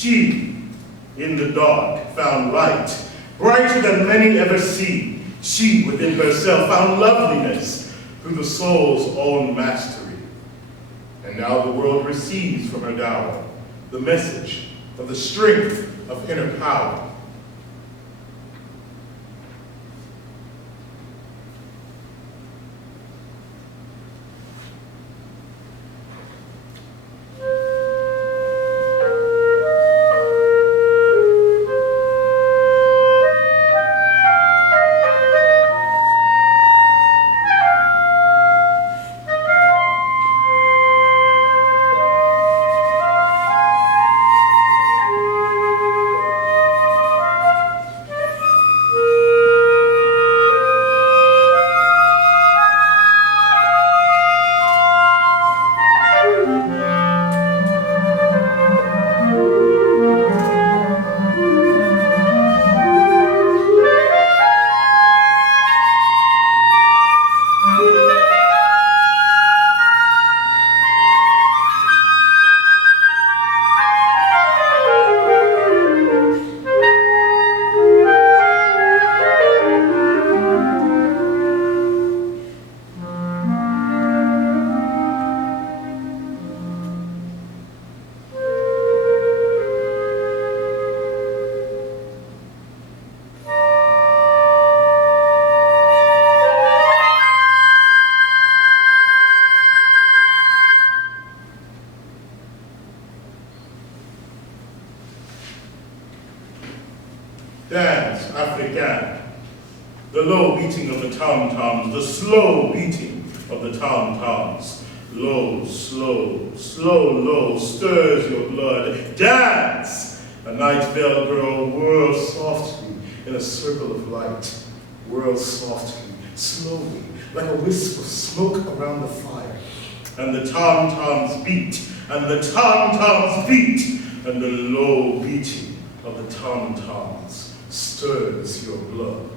She, in the dark, found light, brighter than many ever see. She, within herself, found loveliness through the soul's own mastery. And now the world receives from her dower the message of the strength of inner power. Danse Africaine, the low beating of the tom-toms, the slow beating of the tom-toms. Low, slow, slow, low, stirs your blood. Dance! A night-veiled girl whirls softly in a circle of light. Whirls softly, slowly, like a wisp of smoke around the fire. And the tom-toms beat, and the tom-toms beat, and the low beating of the tom-toms stirs your blood.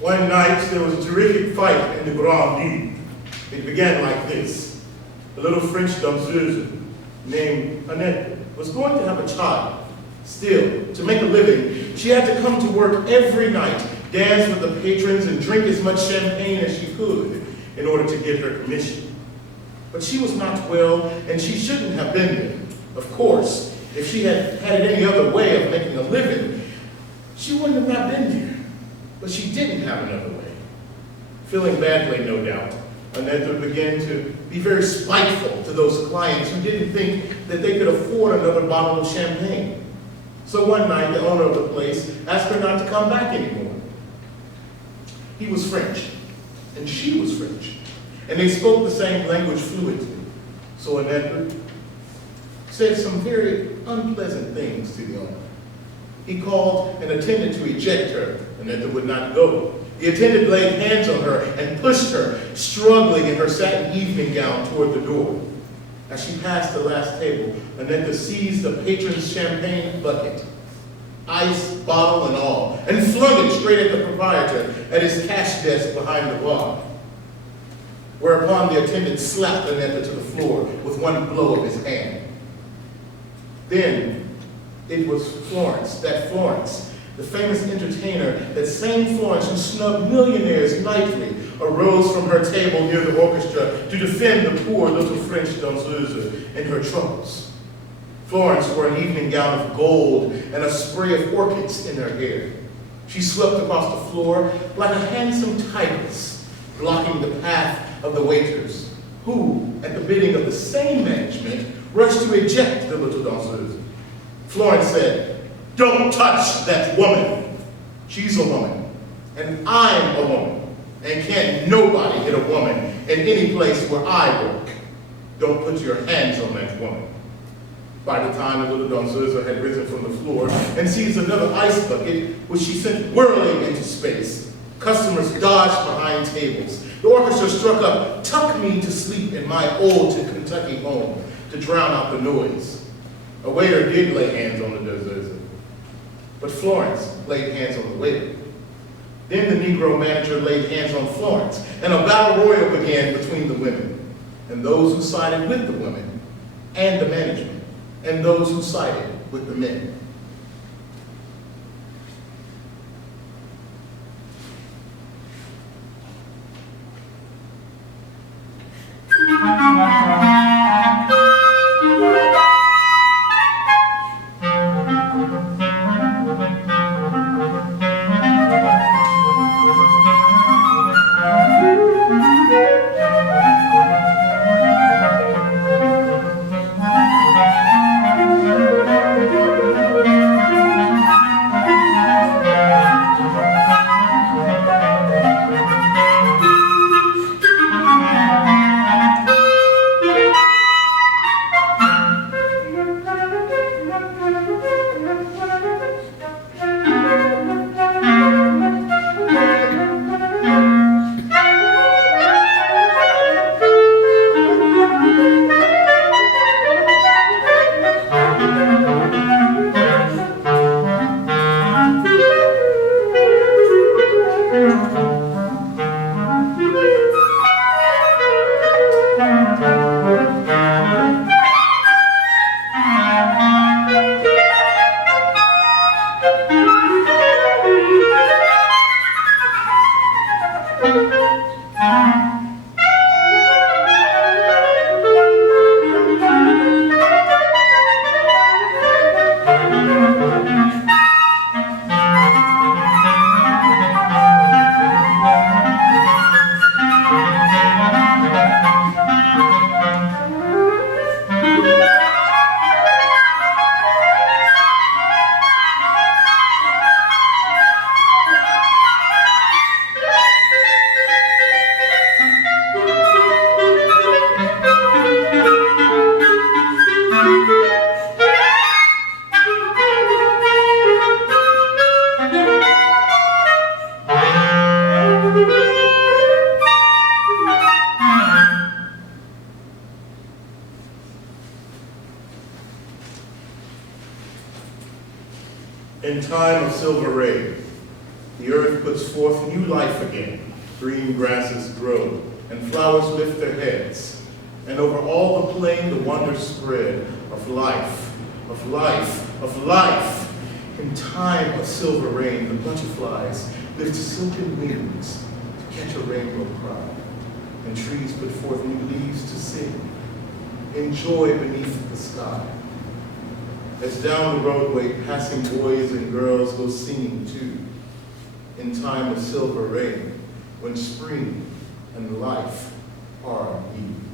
One night, there was a terrific fight in the Grand Duc. It began like this. A little French danseuse named Annette was going to have a child. Still, to make a living, she had to come to work every night, dance with the patrons, and drink as much champagne as she could in order to get her commission. But she was not well, and she shouldn't have been there. Of course, if she had had it any other way of making a living, she wouldn't have not been there. But she didn't have another way. Feeling badly, no doubt, Annette began to be very spiteful to those clients who didn't think that they could afford another bottle of champagne. So one night, the owner of the place asked her not to come back anymore. He was French, and she was French, and they spoke the same language fluently. So Annette said some very unpleasant things to the owner. He called an attendant to eject her. Annette would not go. The attendant laid hands on her and pushed her, struggling in her satin evening gown toward the door. As she passed the last table, Annette seized the patron's champagne bucket, ice, bottle, and all, and flung it straight at the proprietor at his cash desk behind the bar. Whereupon the attendant slapped Annette to the floor with one blow of his hand. Then it was Florence, the famous entertainer, that same Florence who snubbed millionaires nightly, arose from her table near the orchestra to defend the poor little French danseuse in her troubles. Florence wore an evening gown of gold and a spray of orchids in her hair. She swept across the floor like a handsome tigress, blocking the path of the waiters, who, at the bidding of the same management, rushed to eject the little danseuse. Florence said, "Don't touch that woman. She's a woman, and I'm a woman, and can't nobody hit a woman in any place where I work. Don't put your hands on that woman." By the time the little danseuse had risen from the floor and seized another ice bucket, which she sent whirling into space, customers dodged behind tables. The orchestra struck up "Tuck Me to Sleep in My Old Kentucky Home" to drown out the noise. A waiter did lay hands on the danseuse, but Florence laid hands on the waiter. Then the Negro manager laid hands on Florence, and a battle royal began between the women, and those who sided with the women, and the management, and those who sided with the men. In time of silver rain, The earth puts forth new life again. Green grasses grow, and flowers lift their heads. And over all the plain the wonder spread of life, of life, of life. In time of silver rain, the butterflies lift silken wings to catch a rainbow cry. And trees put forth new leaves to sing, in joy beneath the sky. As down the roadway, passing boys and girls go singing too, in time of silver rain, when spring and life are ye.